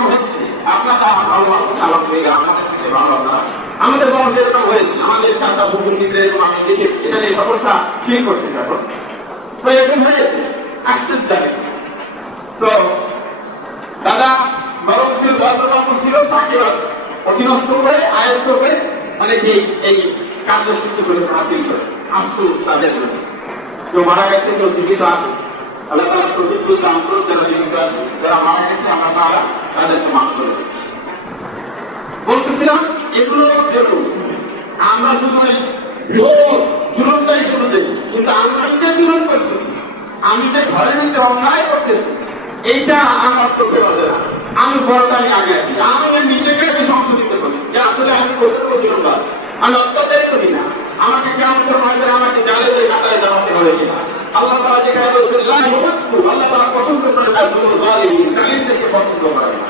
যেরকম হচ্ছে আপনারা ভালোবাসেন, আলহামদুলিল্লাহ আমাদের থেকে ভালো আপনারা। আমাদের বয়স যেরকম হয়েছে, আমাদের চাচা ভূমিদের আমি দেখেছি, এটা নিয়ে সমস্যা ঠিক করতে থাকো। তো এরকম হয়েছে অ্যাক্সেপ্ট যাবে। তো দাদা বরং ছিল, ভদ্রবাবু ছিল, তাকে অধীনস্থ করে আয়ত্ত করে অনেকে এই কার্যসূচি করে হাসিল করে। আফসোস তাদের জন্য, কেউ মারা গেছে, কেউ জীবিত আছে। আল্লাহ তাআলা সঠিক বলতে আন্তরিক যারা জীবিত আছে, যারা মারা গেছে আমরা তারা তাদেরকে মাফ করে দেব। বলতেছিলাম এগুলো যেন আমরা শুধু জুলুমটাই শুরু দেই, কিন্তু আমরা যে জুলুম করতেছি, আমি যে ঘরের মধ্যে অন্যায় করতেছি, এইটা আমার চোখে বাজে না। আমি বড়টাই আগে আছি, আমি নিজেকে সংশোধিত করি যে আসলে আমি কতটুকু জুলুমবাজ, আমি অত্যাচারই করি না। আমাকে কেমন আমাকে জালে কাতারে জানাতে হবে কিনা। আল্লাহ তাআলা যেখানে বলছেন আল্লাহ তাআলা পছন্দ করে তার জন্য জালিম, জালিমদেরকে পছন্দ করে না।